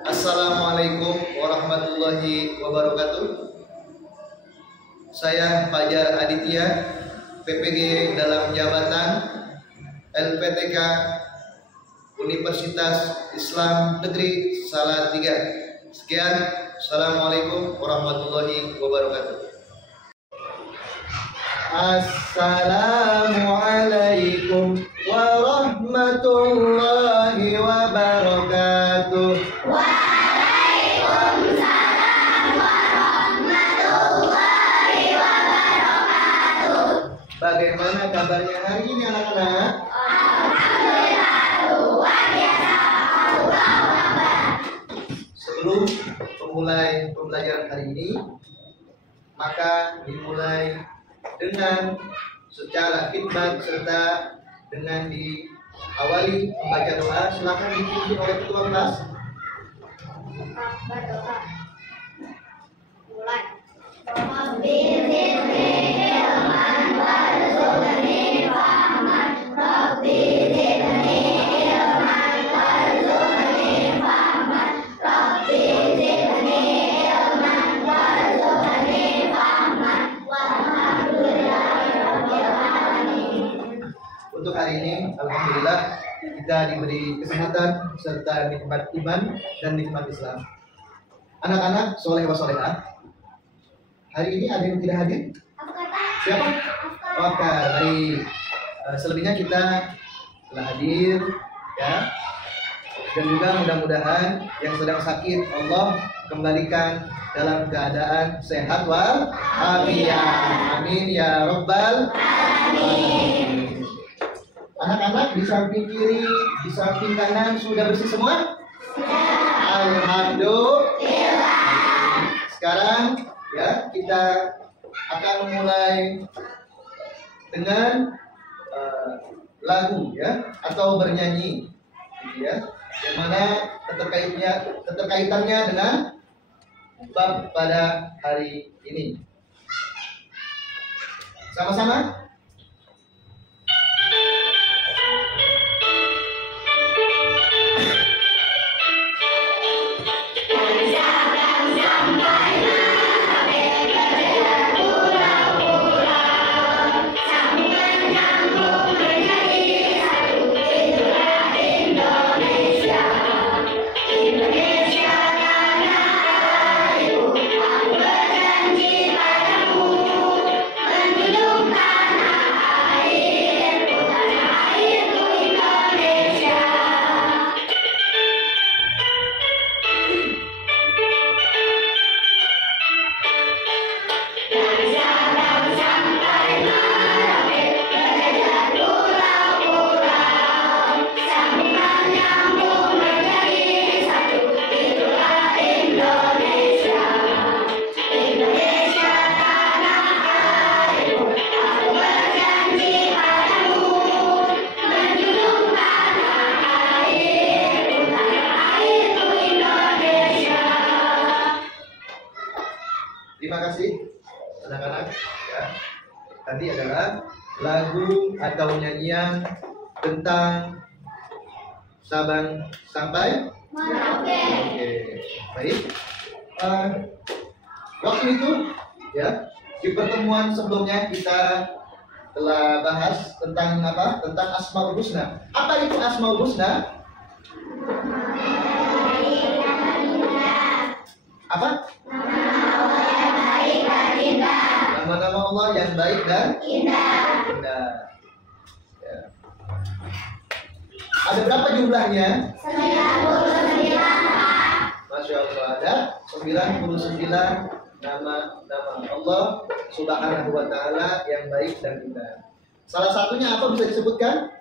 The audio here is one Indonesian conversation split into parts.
Assalamualaikum warahmatullahi wabarakatuh. Saya Fajar Aditya, PPG dalam jabatan LPTK Universitas Islam Negeri Salatiga. Sekian, Assalamualaikum warahmatullahi wabarakatuh. Assalamualaikum warahmatullahi wabarakatuh. Waalaikumsalam warahmatullahi wabarakatuh. Bagaimana kabarnya hari ini anak-anak? Alhamdulillah luar biasa. Allahu Akbar. Sebelum memulai pembelajaran hari ini, maka dimulai dengan secara khidmat serta dengan diawali membaca doa. Silakan dipimpin oleh ketua kelas. Berdoa. Mulai. Untuk hari ini, alhamdulillah kita diberi kesehatan serta nikmat iman dan nikmat Islam. Anak-anak soleh wa solehah, hari ini ada yang tidak hadir? Siapa? Oke, baik. Selebihnya kita telah hadir, ya. Dan juga mudah-mudahan yang sedang sakit Allah kembalikan dalam keadaan sehat wal afiat. Amin ya rabbal alamin. Anak-anak di samping kiri, di samping kanan sudah bersih semua? Alhamdulillah. Sekarang ya kita akan memulai dengan lagu ya atau bernyanyi ya, yang mana keterkaitannya dengan bab pada hari ini. Sama-sama. Terima kasih anak-anak ya. Tadi adalah lagu atau nyanyian tentang Sabang sampai Merauke. Oke, baik. Waktu itu ya, di pertemuan sebelumnya kita telah bahas tentang apa? Tentang Asmaul Husna. Apa itu Asmaul Husna? Apa? Nama-nama Allah yang baik dan Indah. Ya. Ada berapa jumlahnya? 99. Masya Allah, ada 99 nama Allah Subhanahu wa Ta'ala yang baik dan indah. Salah satunya apa bisa disebutkan?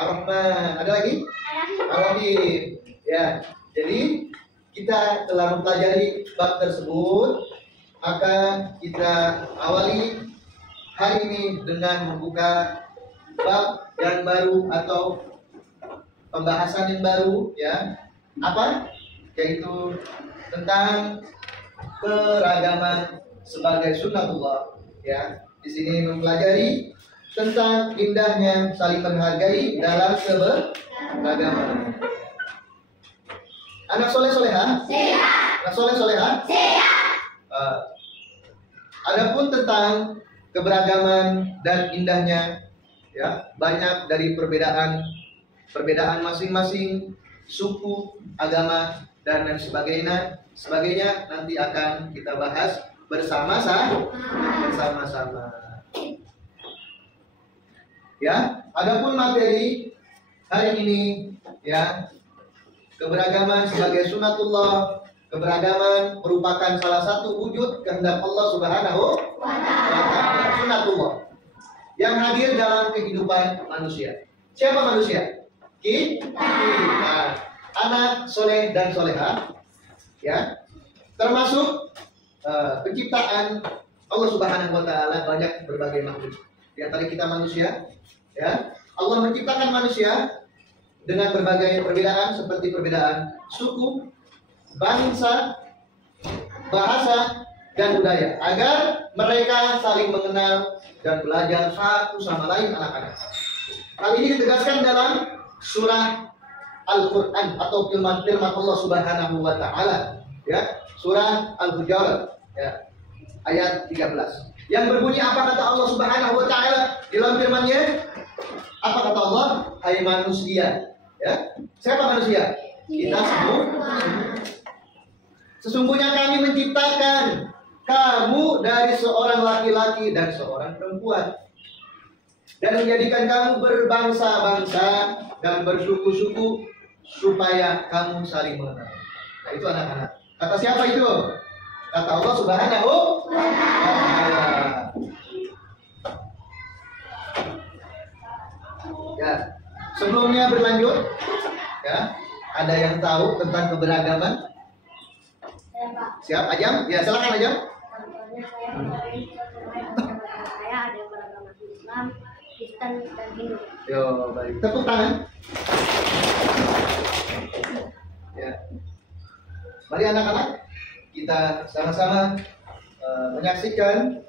Ar-Rahman. Ada lagi? Ar-Rahim. Ya, jadi kita telah mempelajari bab tersebut. Maka kita awali hari ini dengan membuka bab yang baru atau pembahasan yang baru ya. Apa? Yaitu tentang keragaman sebagai sunnatullah ya. Di sini mempelajari tentang indahnya saling menghargai dalam keberagaman. Anak soleh soleha? Sehat. Anak soleh soleha? Sehat. Adapun tentang keberagaman dan indahnya, ya, banyak dari perbedaan masing-masing suku, agama, dan lain sebagainya nanti akan kita bahas bersama-sama. Ya, adapun materi hari ini, ya, keberagaman sebagai sunatullah, keberagaman merupakan salah satu wujud kehendak Allah Subhanahu wa Ta'ala, sunatullah yang hadir dalam kehidupan manusia. Siapa manusia? Kita, anak soleh dan soleha, ya, termasuk penciptaan Allah Subhanahu wa Ta'ala banyak berbagai makhluk. Di antara kita manusia, ya, Allah menciptakan manusia dengan berbagai perbedaan seperti perbedaan suku, bangsa, bahasa, dan budaya agar mereka saling mengenal dan belajar satu sama lain anak-anak. Hal ini ditegaskan dalam surah Al-Quran atau firman Allah Subhanahu wa Ta'ala, ya, surah Al-Hujurat, ya, ayat 13 yang berbunyi apa kata Allah Subhanahu wa Ta'ala di dalam firman-Nya? Apa kata Allah? Hai manusia, ya. Siapa manusia? Kita semua. Sesungguhnya kami menciptakan kamu dari seorang laki-laki dan seorang perempuan dan menjadikan kamu berbangsa-bangsa dan bersuku-suku supaya kamu saling mengenal. Nah, itu anak-anak. Kata siapa itu? Kata Allah Subhanahu wa Ta'ala. Ya, sebelumnya berlanjut, ya, ada yang tahu tentang keberagaman? Siap, Ajam? Ya, silakan Ajam. Contohnya saya kemarin teman saya ada beragama Islam, Kristen, dan Hindu. Yo, baik. Tepuk tangan. Ya. Mari anak-anak, kita sama-sama menyaksikan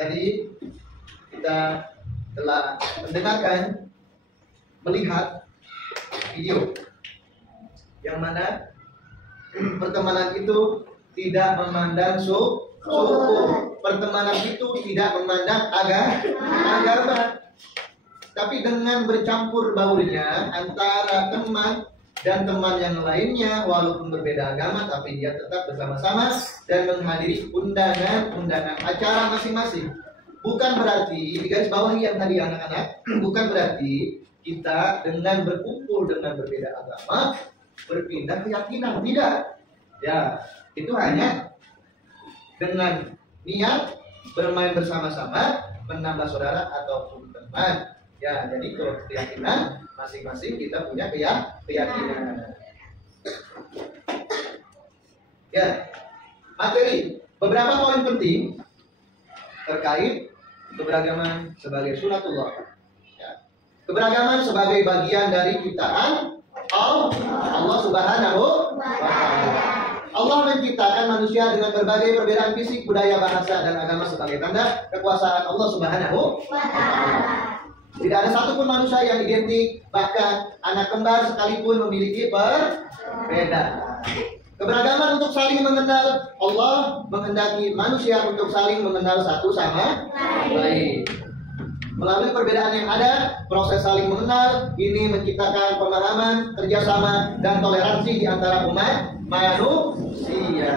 tadi kita telah mendengarkan, melihat video yang mana pertemanan itu tidak memandang suku, pertemanan itu tidak memandang agama, tapi dengan bercampur baurnya antara teman dan teman yang lainnya, walaupun berbeda agama, tapi dia tetap bersama-sama dan menghadiri undangan acara masing-masing. Bukan berarti, di garis bawah yang tadi anak-anak, bukan berarti kita dengan berkumpul dengan berbeda agama berpindah keyakinan, tidak. Ya, itu hanya dengan niat bermain bersama-sama, menambah saudara ataupun teman. Ya, jadi kalau keyakinan masing-masing kita punya keyakinan. Ya, materi beberapa poin penting terkait keberagaman sebagai sunatullah. Ya. Keberagaman sebagai bagian dari ciptaan Allah Subhanahu wa Ta'ala. Allah menciptakan manusia dengan berbagai perbedaan fisik, budaya, bahasa, dan agama sebagai tanda kekuasaan Allah Subhanahu wa Ta'ala. Tidak ada satupun manusia yang identik, bahkan anak kembar sekalipun memiliki perbedaan. Keberagaman untuk saling mengenal, Allah menghendaki manusia untuk saling mengenal satu sama lain. Melalui perbedaan yang ada, proses saling mengenal ini menciptakan pemahaman, kerjasama, dan toleransi di antara umat manusia.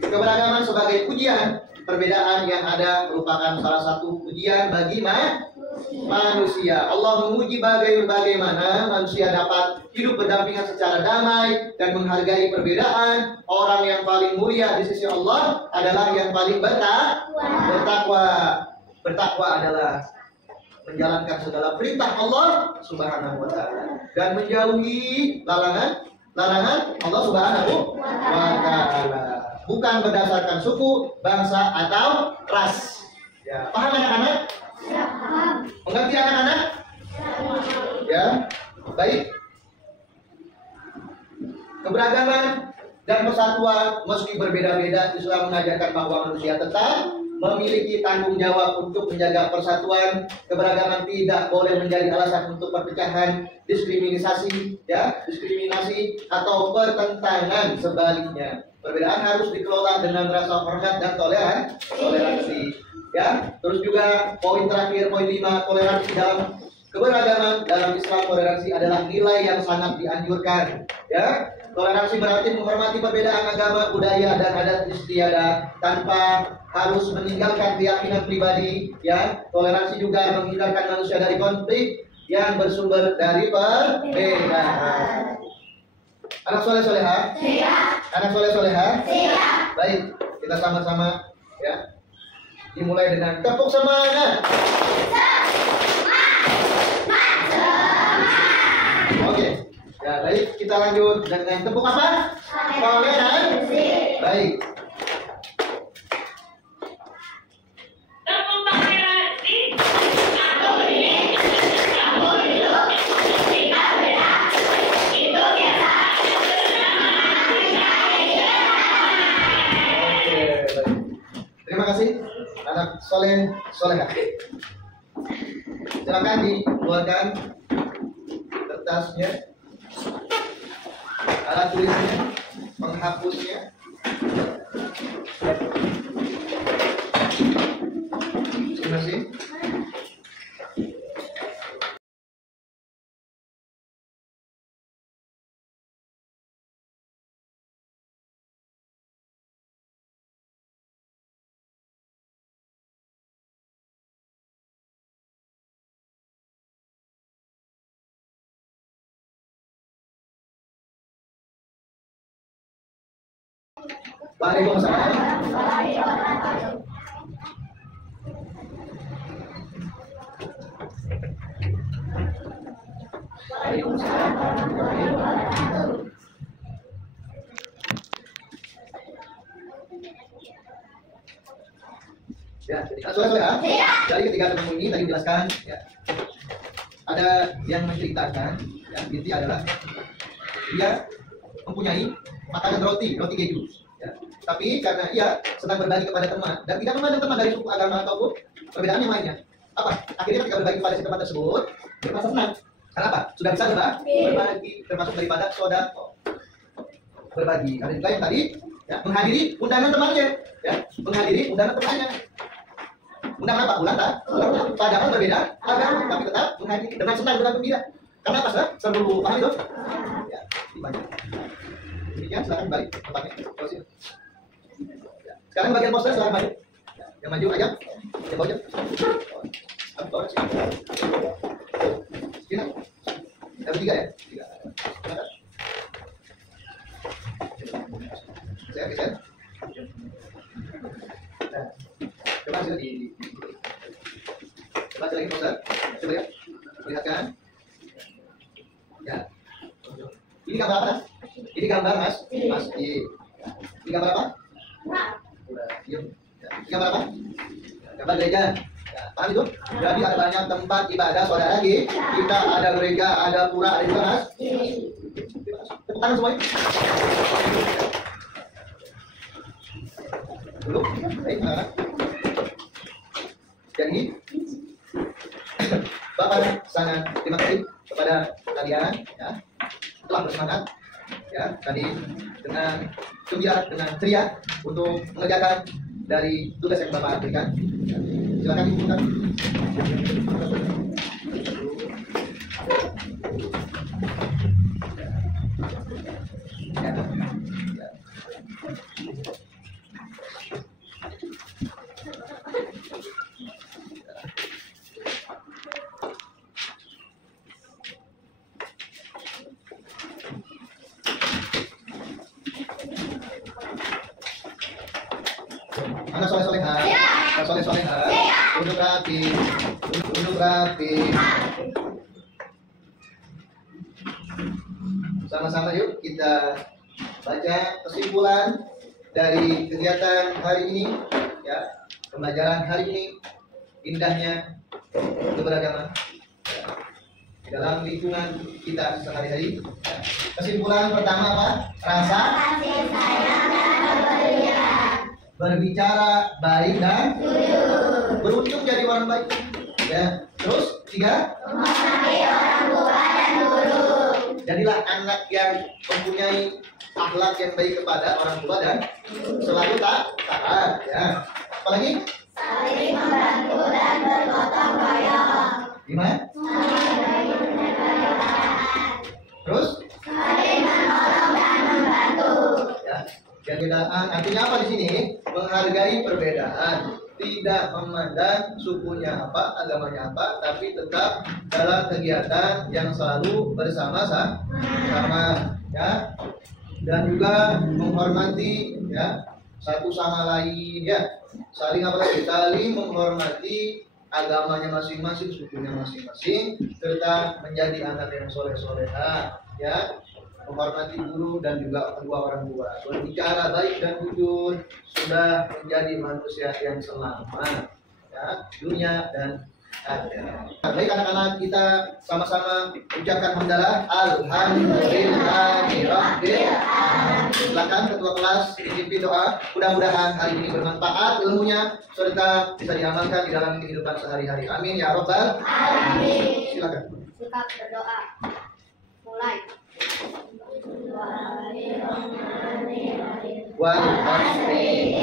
Keberagaman sebagai ujian, perbedaan yang ada merupakan salah satu ujian bagi manusia. Allah menguji bagaimana manusia dapat hidup berdampingan secara damai dan menghargai perbedaan. Orang yang paling mulia di sisi Allah adalah yang paling bertakwa. Bertakwa adalah menjalankan segala perintah Allah Subhanahu wa Ta'ala dan menjauhi larangan Allah Subhanahu wa Ta'ala. Bukan berdasarkan suku, bangsa, atau ras. Ya, paham anak-anak? Mengerti anak-anak? Baik. Keberagaman dan persatuan meski berbeda-beda, Islam mengajarkan bahwa manusia tetap memiliki tanggung jawab untuk menjaga persatuan. Keberagaman tidak boleh menjadi alasan untuk perpecahan, diskriminasi, diskriminasi atau pertentangan. Sebaliknya, perbedaan harus dikelola dengan rasa hormat dan toleransi. Terus juga poin terakhir, poin 5, toleransi dalam keberagaman. Dalam Islam, toleransi adalah nilai yang sangat dianjurkan. Toleransi berarti menghormati perbedaan agama, budaya, dan adat istiadat tanpa harus meninggalkan keyakinan pribadi. Toleransi juga menghindarkan manusia dari konflik yang bersumber dari perbedaan. Anak soleh soleha? Siap. Anak soleh soleha? Siap. Baik, kita sama-sama dimulai dengan tepuk semangat. Oke. Baik, kita lanjut dengan tepuk apa? Toleransi. Baik. Tepuk toleransi. Satu ini, satu hidup, kita beda. Itu biasa. Oke, baik. Terima kasih, anak soleh soleha. Silakan dikeluarkan kertasnya, alat tulisnya, penghapusnya. Terima kasih. Waalaikumsalam. Jadi dari ketiga ketemu ini tadi dijelaskan, ada yang menceritakan, inti adalah dia mempunyai makanan roti keju, tapi karena ia sedang berbagi kepada teman dan tidak memandang teman dari suku, agama ataupun perbedaan yang lainnya, akhirnya ketika berbagi pada si teman tersebut dia merasa senang. Kenapa? Sudah bisa berbagi, termasuk daripada sedekah. Berbagi. Ada juga yang tadi menghadiri undangan temannya, menghadiri undangan temannya. Undangan apa? Ulang tahun. Padahal berbeda agama, tapi tetap menghadiri dengan senang, dengan gembira. Karena apa? Seru, paham itu? Dibanyak. Demikian, silakan balik tempatnya. Sekarang bagian poster, silakan balik. Yang maju aja, yang bawah aja. Sini. Ada 3 ya? 3. Geser. Nah, coba sini coba lagi poster. Coba ya. Lihatkan. Ini gambar apa? Ini gambar Mas. Ini gambar apa? Ini gambar apa? Gambar gereja. Paham itu? Jadi ada banyak tempat ibadah saudara lagi. Kita ada gereja, ada pura, ada juga Mas. Tepuk tangan semuanya. Dulu, baik, jadi Bapak sangat terima kasih kepada kalian telah bersemangat tadi dengan gembira, dengan ceria untuk mengerjakan dari tugas yang Bapak berikan. Silakan dibuka. Anak soleh-soleha, anak soleh-soleha, duduk rapi. Sama-sama yuk kita baca kesimpulan dari kegiatan hari ini, pembelajaran hari ini, indahnya keberagaman. di dalam lingkungan kita sehari-hari. Kesimpulan pertama apa? Rasa Kasih sayang dan kepedulian. berbicara baik dan beruntung jadi orang baik. Ya. Terus 3, Menghormati orang tua dan guru. jadilah anak yang mempunyai akhlak yang baik kepada orang tua dan selalu taat. Ya. Apalagi? Saling membantu dan bergotong royong. 5. Terus? Saling menolong dan membantu. Ya. Perbedaan artinya apa di sini? Menghargai perbedaan, tidak memandang sukunya apa, agamanya apa, tapi tetap dalam kegiatan yang selalu bersama-sama, ya. Dan juga menghormati, ya, satu sama lain, ya. Saling apa lagi? Saling menghormati agamanya masing-masing, sukunya masing-masing, serta menjadi anak yang soleh-soleha, ya. Menghormati guru dan juga kedua orang tua, berbicara baik dan jujur, sudah menjadi manusia yang selamat, ya, dunia dan akhirat. Baik anak-anak, kita sama-sama ucapkan hamdalah alhamdulillahirabbil alamin. Silakan ketua kelas dipimpin doa. Mudah-mudahan hari ini bermanfaat ilmunya serta bisa diamalkan di dalam kehidupan sehari-hari. Amin ya robbal alamin. Silakan. Sikap berdoa. Mulai. Wal asri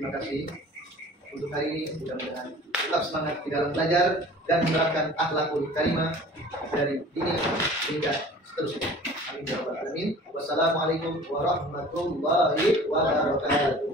Terima kasih untuk hari ini. Mudah-mudahan tetap semangat di dalam belajar dan menerapkan akhlakul karimah dari ini hingga seterusnya. Amin ya rabbal alamin. Wassalamualaikum warahmatullahi wabarakatuh.